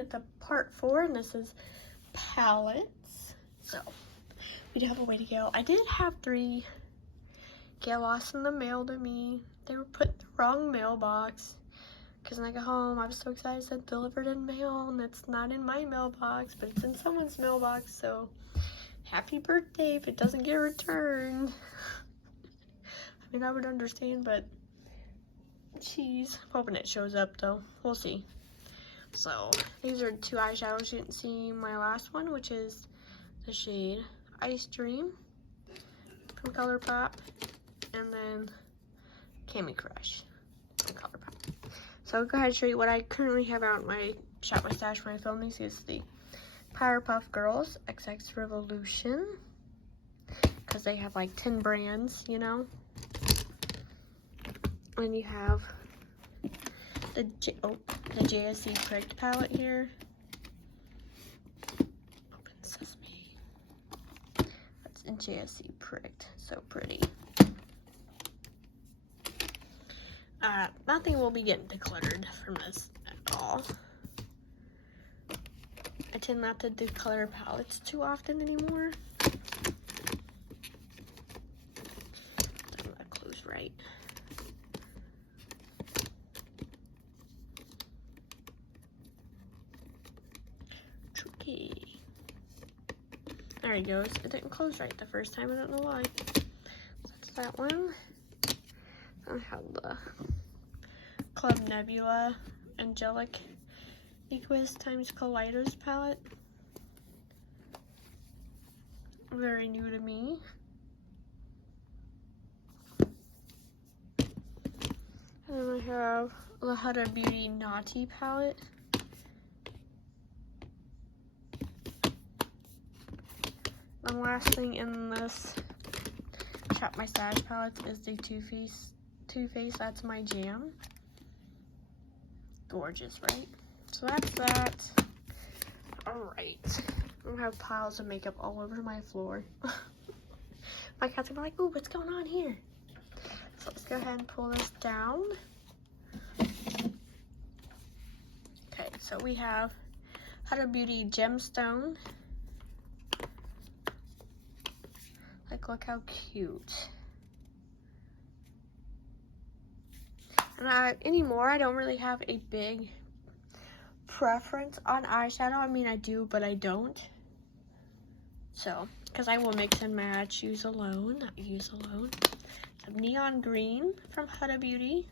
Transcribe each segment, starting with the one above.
it to part 4, and this is palettes. So we do have a way to go. I did have 3 get lost in the mail to me. They were put in the wrong mailbox. Because when I got home, I was so excited, it said delivered in mail, and it's not in my mailbox, but it's in someone's mailbox, so happy birthday if it doesn't get returned. I mean, I would understand, but jeez, I'm hoping it shows up though. We'll see. So these are 2 eyeshadows. You didn't see my last one, which is the shade Ice Dream from ColourPop, and then Cami Crush from ColourPop. So I'll go ahead and show you what I currently have out in my shop, my stash when I film these. Is the Powerpuff Girls XX Revolution, because they have like 10 brands, you know. And you have the JSC Pricked palette here. Open Sesame. That's in JSC Pricked. So pretty. Nothing will be getting decluttered from this at all. I tend not to declutter palettes too often anymore. That close right. Tricky. There he goes. It didn't close right the first time. I don't know why. So that's that one. I have the Club Nebula Angelic Equus times Kaleidos palette. Very new to me. And then I have the Huda Beauty Naughty palette. The last thing in this Shop My Stash palettes is the Too Faced That's My Jam. Gorgeous, right? So that's that. Alright. I'm gonna have piles of makeup all over my floor. My cat's gonna be like, ooh, what's going on here? So let's go ahead and pull this down. Okay, so we have Huda Beauty Gemstone. Like, look how cute. And anymore, I don't really have a big preference on eyeshadow. I mean, I do, but I don't. So, because I will mix and match, use alone, not use alone. Some Neon Green from Huda Beauty.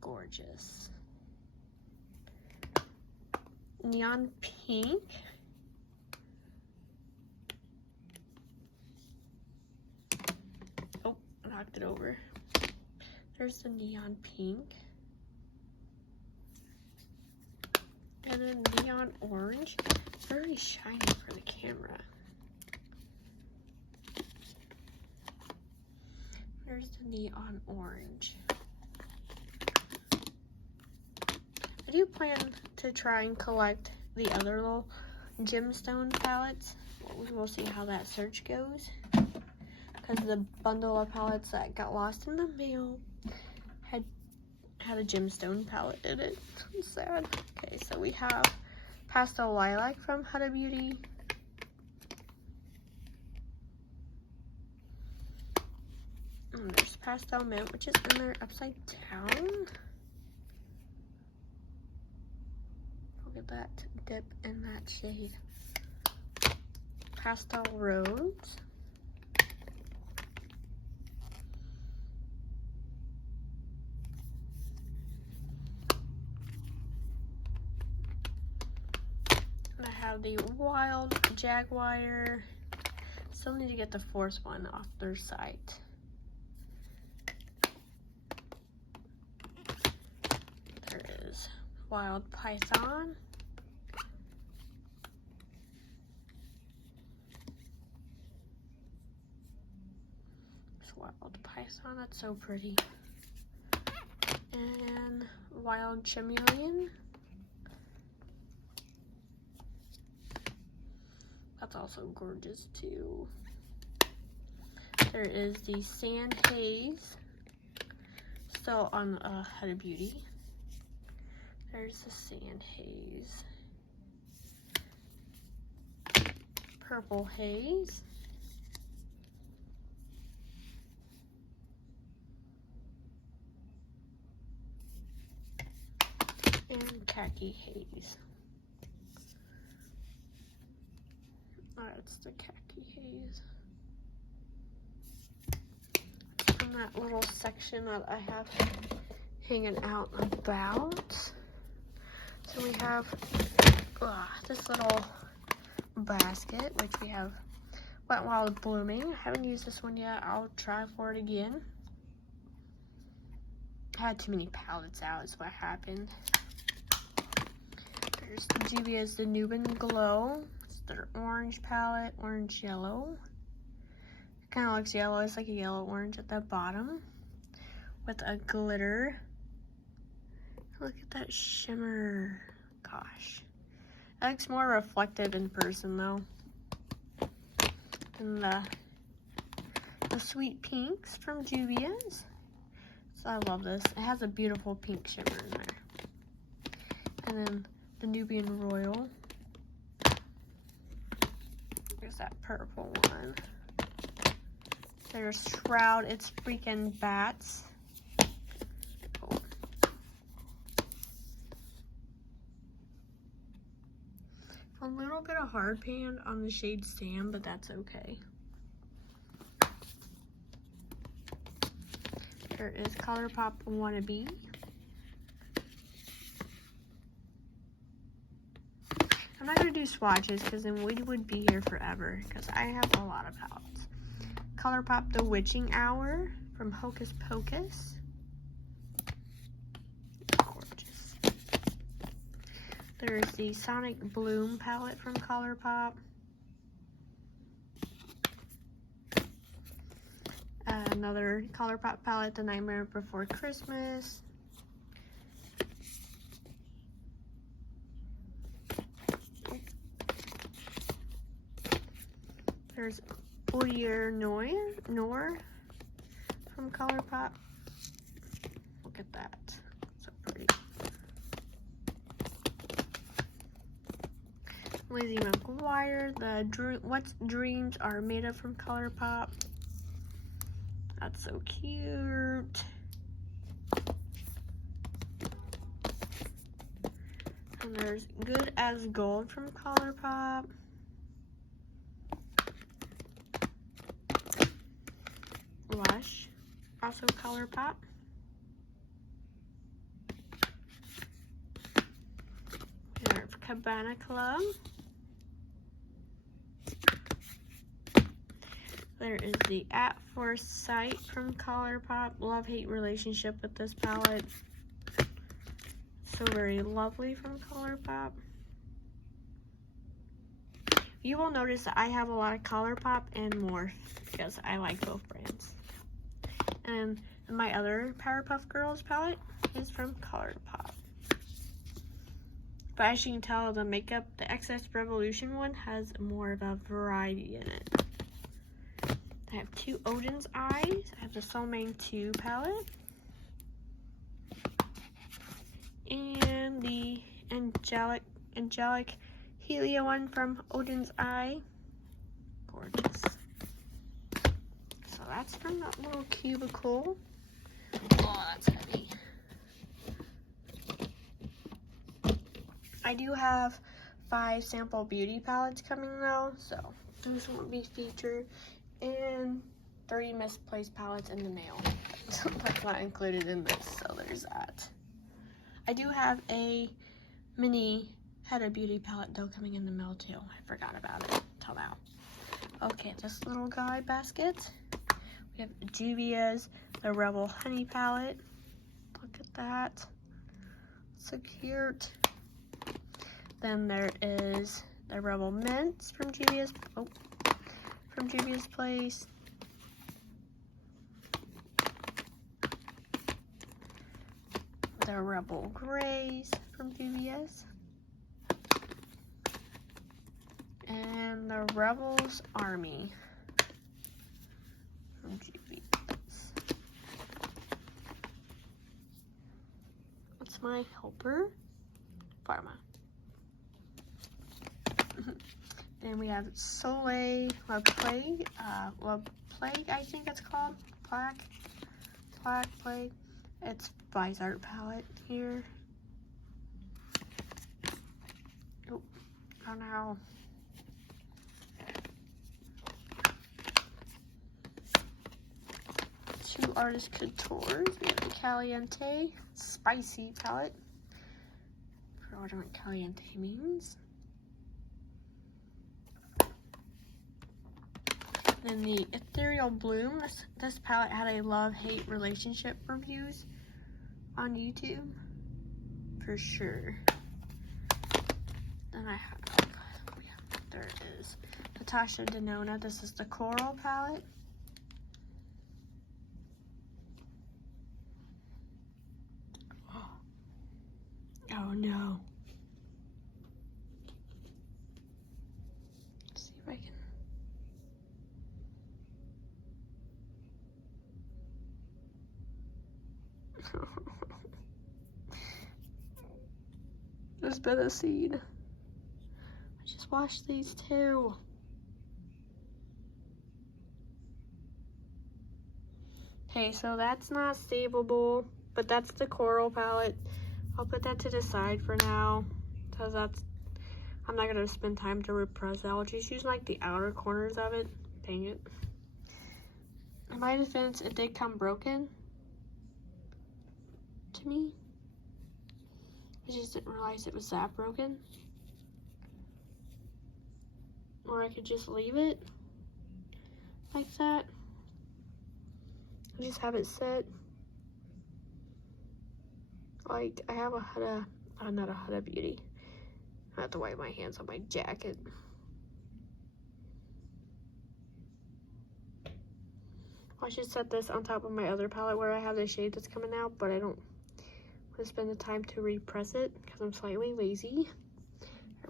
Gorgeous. Neon Pink. Oh, I knocked it over. There's the Neon Pink. And then Neon Orange. Very shiny for the camera. There's the Neon Orange. I do plan to try and collect the other little gemstone palettes. We'll see how that search goes. Because the bundle of palettes that got lost in the mail had a gemstone palette in it. I'm sad. Okay, so we have Pastel Lilac from Huda Beauty. And there's Pastel Mint, which is in there upside down. Look at that dip in that shade. Pastel Rose. I have the Wild Jaguar. Still need to get the 4th one off their site. There is Wild Python. It's Wild Python, that's so pretty. And Wild Chameleon. That's also gorgeous too. There is the Sand Haze, still on Huda Beauty. There's the Sand Haze. Purple Haze. And Khaki Haze. That's the Khaki Haze. From that little section that I have hanging out about. So we have this little basket, which we have Wet n Wild Blooming. I haven't used this one yet. I'll try for it again. I had too many palettes out is what happened. There's Juvia's The Nubian Glow. It's their orange palette, orange yellow. It kind of looks yellow. It's like a yellow orange at the bottom with a glitter. Look at that shimmer. Gosh. That looks more reflective in person though. And the Sweet Pinks from Juvia's. So I love this. It has a beautiful pink shimmer in there. And then the Nubian Royal. There's that purple one. There's Shroud. It's freaking bats. Oh. A little bit of hard pan on the shade Sand, but that's okay. There is ColourPop Wannabe. I'm not going to do swatches because then we would be here forever because I have a lot of palettes. ColourPop The Witching Hour from Hocus Pocus. Gorgeous. There's the Sonic Bloom palette from ColourPop. Another ColourPop palette, The Nightmare Before Christmas. There's Oudire Noir from ColourPop. Look at that. So pretty. Lizzie McGuire, What Dreams Are Made Of from ColourPop. That's so cute. And there's Good as Gold from ColourPop. Lush, also ColourPop. There's Cabana Club. There is the At First Sight from ColourPop. Love-hate relationship with this palette. So very lovely from ColourPop. You will notice that I have a lot of ColourPop and Morphe because I like both brands. And my other Powerpuff Girls palette is from ColourPop. But as you can tell, the makeup, the XS Revolution one has more of a variety in it. I have two Odin's Eyes. I have the Soul Main 2 palette. And the Angelic Helio one from Odin's Eye. Gorgeous. So that's from that little cubicle. Oh, that's heavy. I do have 5 sample beauty palettes coming though, so those won't be featured. And 3 misplaced palettes in the mail. So that's not included in this, so there's that. I do have a mini Huda Beauty palette though coming in the mail too. I forgot about it till now. Okay, this little guy basket. We have Juvia's The Rebel Honey palette. Look at that. So cute. Then there is the Rebel Mints from Juvia's Place. The Rebel Grays from Juvia's. And the Rebels Army from Juvia's. That's my helper. Pharma. Then we have Soleil La Plague, I think it's called. Plague. It's Vice Art palette here. Oh no. Two Artist Couture. We have the Caliente Spicy palette. I don't know what Caliente means. Then the Ethereal Bloom. This palette had a love-hate relationship reviews on YouTube, for sure. Then I have, there it is, Natasha Denona. This is the Coral palette. Oh no. Let's see if I can. There's been a scene. I just washed these two. Okay, so that's not savable, but that's the Coral palette. I'll put that to the side for now, because I'm not gonna spend time to repress that. I'll just use like the outer corners of it. Dang it. In my defense, it did come broken to me. I just didn't realize it was that broken. Or I could just leave it like that. I just have it set. Like, I have a Huda, not a Huda Beauty. I have to wipe my hands on my jacket. I should set this on top of my other palette where I have the shade that's coming out, but I don't want to spend the time to repress it because I'm slightly lazy.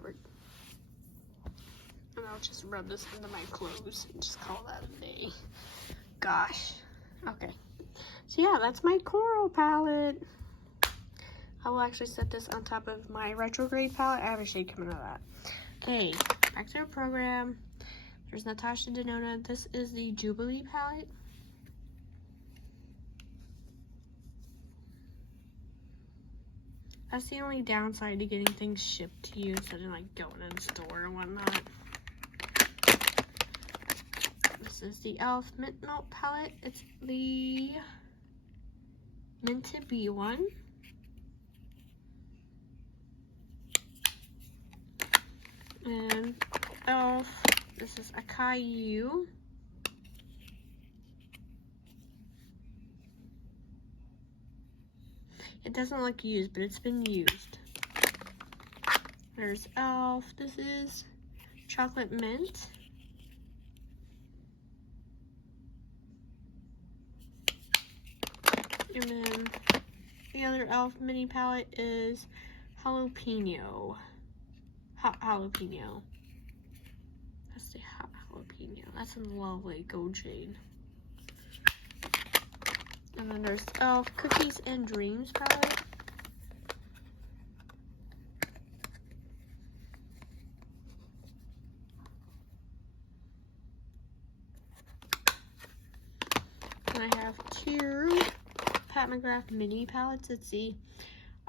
And I'll just rub this into my clothes and just call that a day. Gosh. Okay. So yeah, that's my Coral palette. I will actually set this on top of my Retrograde palette. I have a shade coming out of that. Okay, back to our program. There's Natasha Denona. This is the Jubilee palette. That's the only downside to getting things shipped to you instead of like going in the store and whatnot. This is the e.l.f. Mint Melt palette. It's the Meant to Be one. And e.l.f. This is Akayu. It doesn't look used, but it's been used. There's e.l.f. This is Chocolate Mint. And then the other e.l.f. mini palette is Jalapeno. Hot Jalapeno. That's the Hot Jalapeno. That's a lovely gold shade. And then there's e.l.f. Cookies and Dreams palette. And I have two Pat McGrath mini palettes. It's the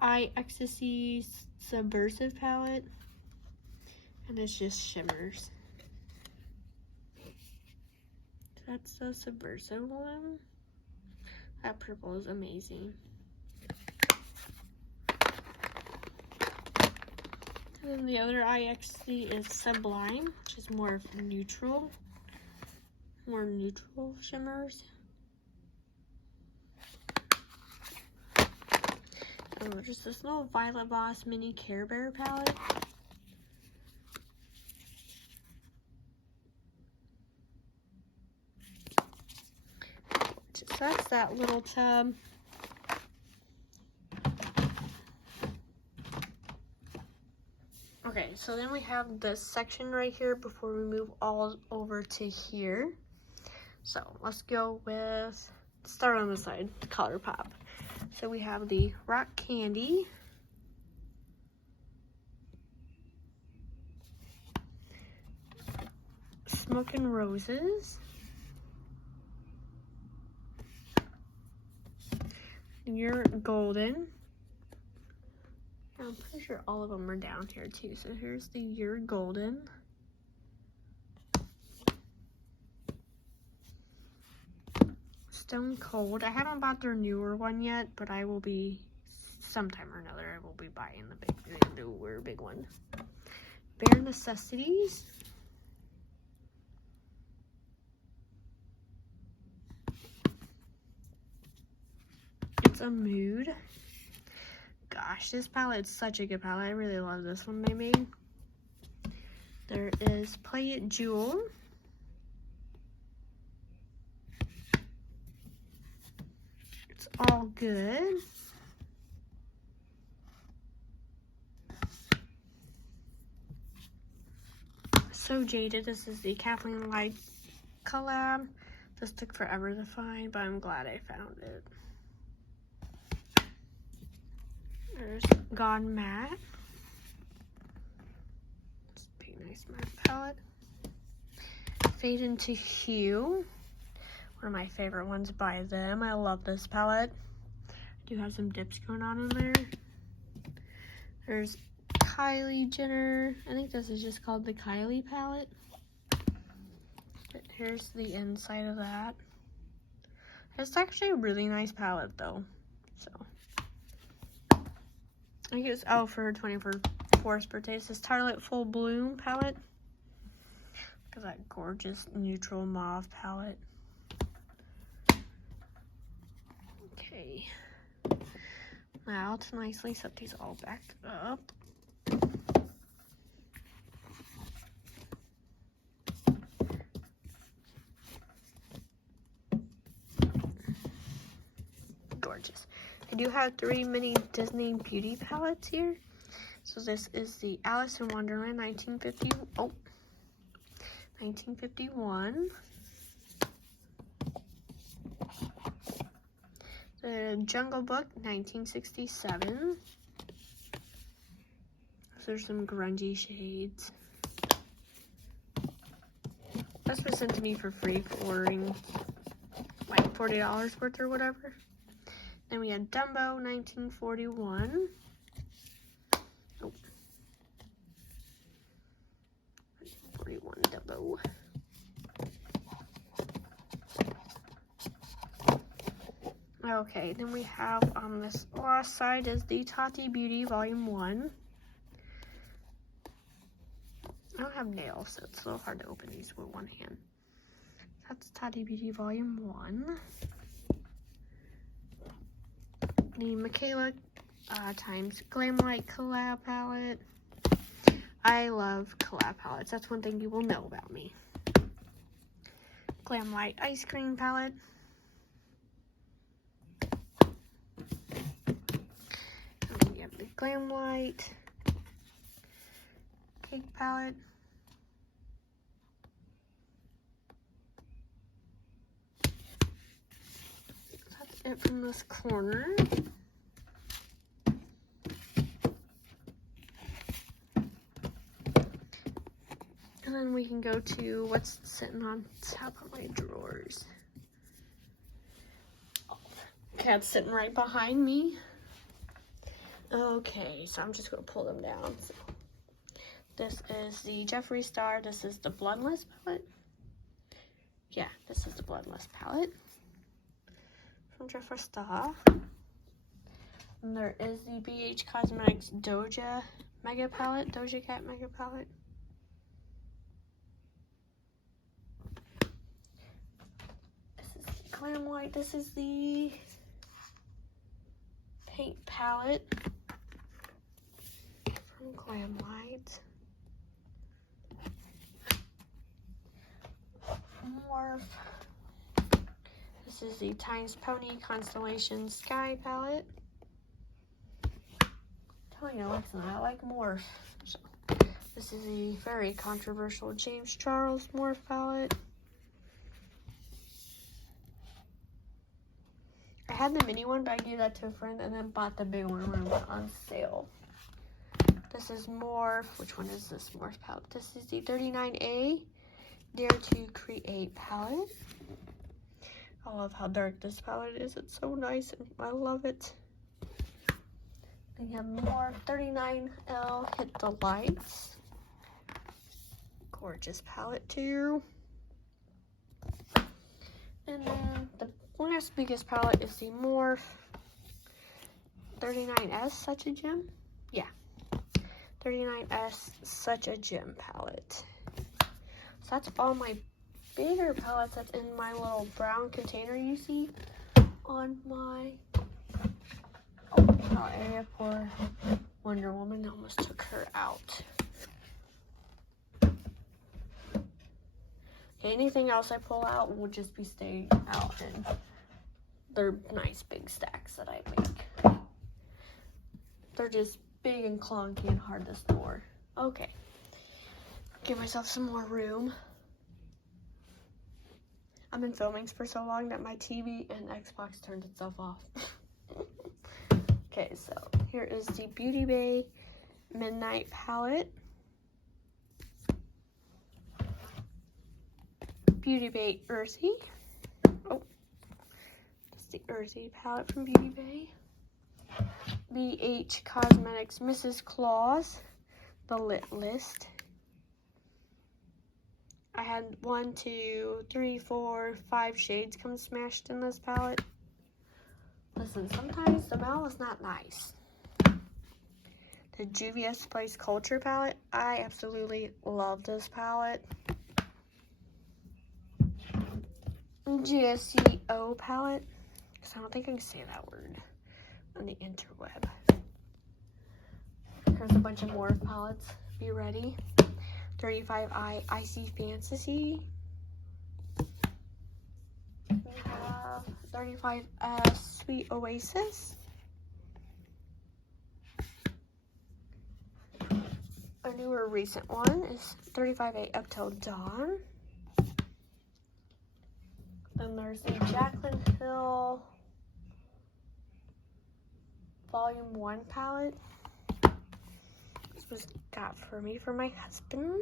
Eye Ecstasy Subversive palette. And it's just shimmers. That's the Subversive one. That purple is amazing. And then the other Eye Ecstasy is Sublime, which is more neutral shimmers. And there's this little Violet Voss mini Care Bear palette. So that's that little tub. Okay, so then we have this section right here before we move all over to here. So let's go with, start on the side, ColourPop. So we have the Rock Candy. Smoke and Roses. You're Golden. I'm pretty sure all of them are down here too. So here's the You're Golden. Stone Cold. I haven't bought their newer one yet, but I will be sometime or another. I will be buying the newer big one. Bare Necessities. It's a Mood. Gosh, this palette's such a good palette. I really love this one they made. There is Play It Jewel. It's All Good. So Jaded. This is the Kathleen Light collab. This took forever to find, but I'm glad I found it. There's Gone Matte. It's a big, nice matte palette. Fade Into Hue. One of my favorite ones by them. I love this palette. I do have some dips going on in there. There's Kylie Jenner. I think this is just called the Kylie palette. Here's the inside of that. It's actually a really nice palette though. So I think it's for her 24th birthday. This is Tarlet Full Bloom palette. Look at that gorgeous neutral mauve palette. Okay. Now to nicely set these all back up. Gorgeous. I do have 3 mini Disney Beauty palettes here. So this is the Alice in Wonderland 1951. The Jungle Book 1967. So there's some grungy shades. This was sent to me for free for ordering like $40 worth or whatever. Then we had Dumbo 1941. Oh. 41 Dumbo. Okay, then we have on this last side is the Tati Beauty Volume 1. I don't have nails, so it's a little hard to open these with one hand. That's Tati Beauty Volume 1. The Michaela times Glamlight collab palette. I love collab palettes. That's one thing you will know about me. Glamlight ice cream palette. And then you have the Glamlight cake palette. That's it from this corner. And then we can go to what's sitting on top of my drawers. Cat's sitting right behind me. Okay, so I'm just going to pull them down. So this is the Jeffree Star. This is the Bloodless palette. Yeah, this is the Bloodless palette from Jeffree Star. And there is the BH Cosmetics Doja Mega Palette, Doja Cat Mega Palette. Glamlight. This is the paint palette from Glamlight. Morph. This is the Times Pony Constellation Sky palette. I'm telling you, Alexa, I like Morph. So, this is a very controversial James Charles Morph palette. I had the mini one, but I gave that to a friend and then bought the big one when it went on sale. This is Morph. Which one is this Morph palette? This is the 39A Dare to Create palette. I love how dark this palette is. It's so nice and I love it. Then you have more 39L Hit the Lights. Gorgeous palette too. And then the last biggest palette is the Morph 39S, Such a Gem. Yeah, 39S, Such a Gem palette. So that's all my bigger palettes that's in my little brown container you see on my palette area for Wonder Woman. I almost took her out. Anything else I pull out will just be staying out, and they're nice big stacks that I make. They're just big and clunky and hard to store. Okay, give myself some more room. I've been filming for so long that my TV and Xbox turned itself off. Okay, so here is the Beauty Bay Midnight palette. Beauty Bay Earthy. Oh, that's the Earthy palette from Beauty Bay. BH Cosmetics Mrs. Claus, the Lit List. I had 1, 2, 3, 4, 5 shades come smashed in this palette. Listen, sometimes the smell is not nice. The Juvia's Place Culture palette. I absolutely love this palette. GSCO palette, because I don't think I can say that word on the interweb. Here's a bunch of more palettes. Be ready. 35i Icy Fantasy. We have 35s Sweet Oasis. A newer recent one is 35A Up Till Dawn. Then there's the Jaclyn Hill Volume 1 palette. This was got for me for my husband.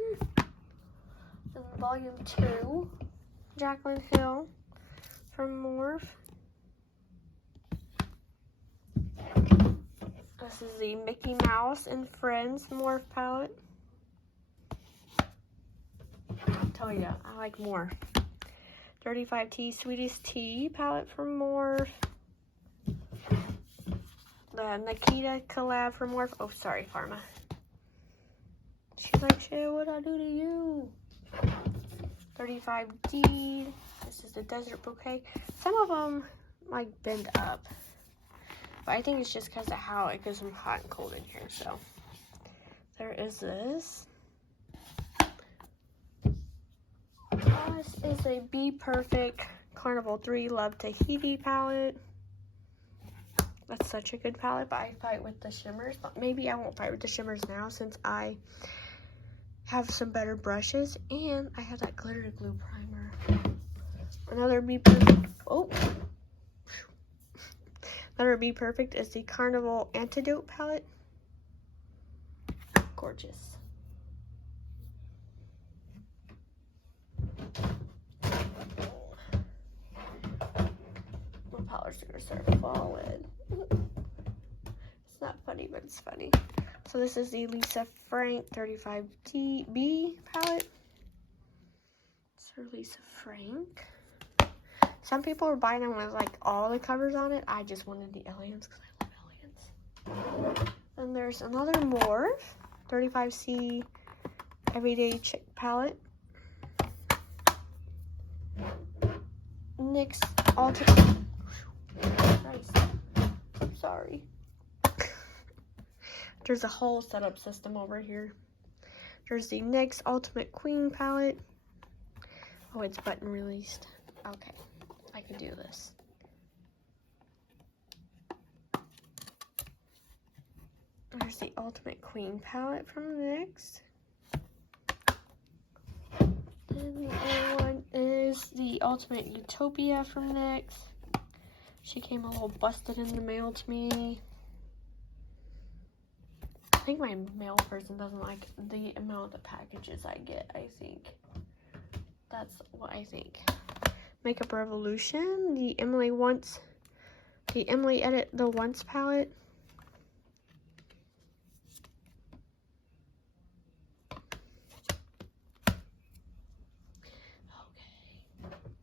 Then Volume 2, Jaclyn Hill from Morph. This is the Mickey Mouse and Friends Morph palette. I'll tell you, I like Morph. 35T Sweetest Tea palette from Morph. The Nikita collab from Morph. Oh, sorry, Pharma. She's like, shit, what'd I do to you? 35D. This is the Desert Bouquet. Some of them, like, bend up. But I think it's just because of how it gets them hot and cold in here. So, there is this. This is a Be Perfect Carnival 3 Love Tahiti palette. That's such a good palette, but I fight with the shimmers. But maybe I won't fight with the shimmers now since I have some better brushes and I have that glitter glue primer. Another Be Perfect. Oh, another Be Perfect is the Carnival Antidote palette. Gorgeous. My palettes are gonna start falling. It's not funny, but it's funny. So this is the Lisa Frank 35B palette. It's her Lisa Frank. Some people were buying them with like all the covers on it. I just wanted the aliens because I love aliens. Then there's another Morph 35C Everyday Chick palette. NYX Ultimate. Nice. I'm sorry. There's a whole setup system over here. There's the NYX Ultimate Queen palette. Oh, it's button released. Okay, I can do this. There's the Ultimate Queen palette from NYX. And the other one is the Ultimate Utopia from NYX. She came a little busted in the mail to me. I think my mail person doesn't like the amount of packages I get, I think. That's what I think. Makeup Revolution, the Emily Edit the Once palette.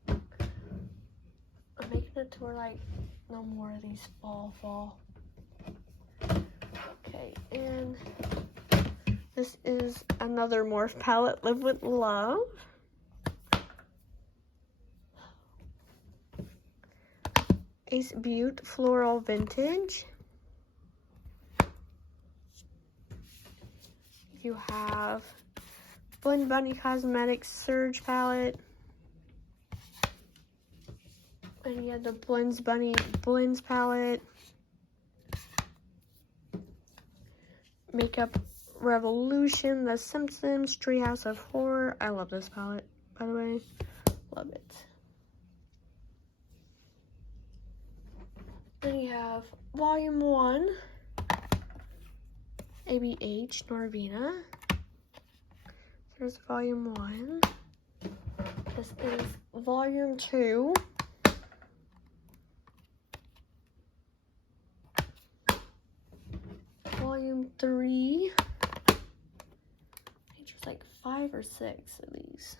Okay. I'm making it to where like no more of these fall. Okay, and this is another Morphe palette, Live with Love. Ace Butte Floral Vintage. You have Blend Bunny Cosmetics Surge palette. And you have the Blends Bunny Blends palette. Makeup Revolution, The Simpsons, Treehouse of Horror. I love this palette, by the way. Love it. Then you have Volume 1, ABH Norvina. There's Volume 1. This is Volume 2. Volume 3. I think there's like 5 or 6 of these.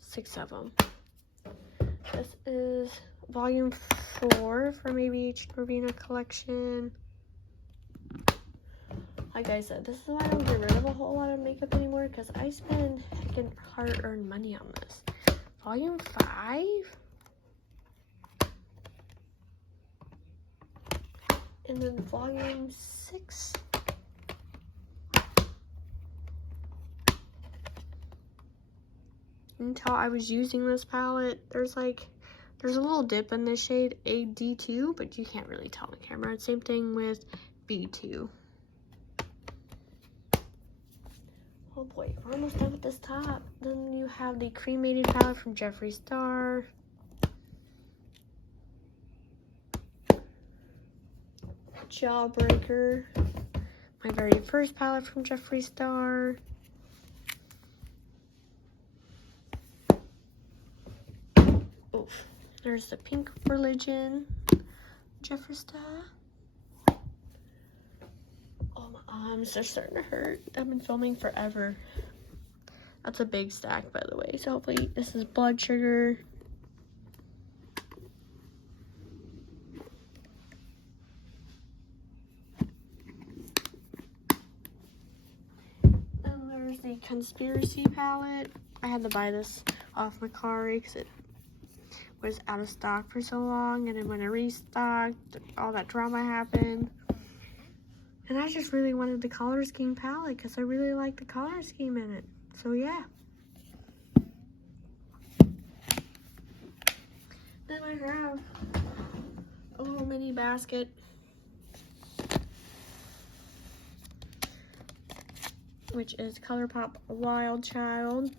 6 of them. This is Volume 4 from ABH Norvina collection. Like I said, this is why I don't get rid of a whole lot of makeup anymore, because I spend heckin' hard-earned money on this. Volume 5. And then Volume 6. Until I was using this palette, there's a little dip in this shade, AD2, but you can't really tell on camera. Same thing with B2. Oh boy, we're almost done with this top. Then you have the Cremated palette from Jeffree Star. Jawbreaker. My very first palette from Jeffree Star. Oof. There's the Pink Religion, Jeffree Star. Oh, my arms are starting to hurt. I've been filming forever. That's a big stack, by the way. So hopefully this is Blood Sugar. Then there's the Conspiracy palette. I had to buy this off Macari because it was out of stock for so long, and then when it restocked, all that drama happened. And I just really wanted the color scheme palette because I really like the color scheme in it. So yeah. Then I have a little mini basket. Which is ColourPop Wild Child.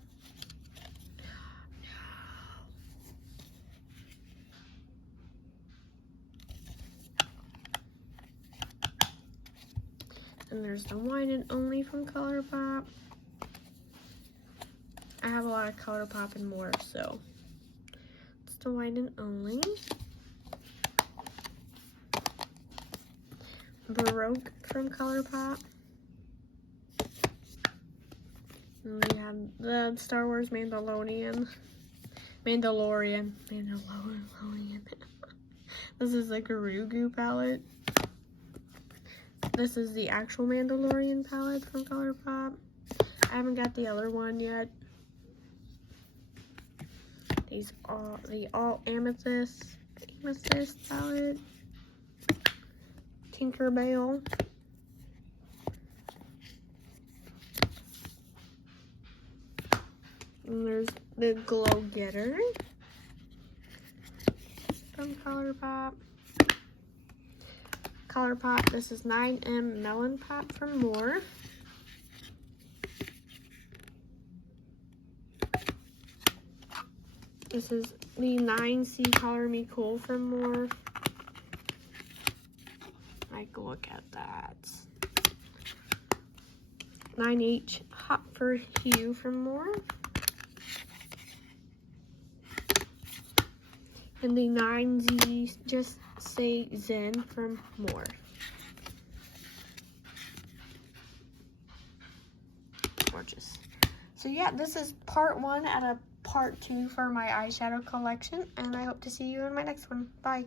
And there's the Wine and Only from ColourPop. I have a lot of ColourPop and more, so it's the Wine and Only. Baroque from ColourPop. And we have the Star Wars Mandalorian. This is like a Rugu palette. This is the actual Mandalorian palette from ColourPop. I haven't got the other one yet. These are the All Amethyst palette. Tinkerbell. And there's the Glow Getter from ColourPop. ColourPop, this is 9M Melon Pop from More. This is the 9C Color Me Cool from More. Like, look at that. 9H Hot for Hue from More. And the 9Z just say Zen for more. Gorgeous. So yeah, this is part 1 out of part 2 for my eyeshadow collection, and I hope to see you in my next one. Bye.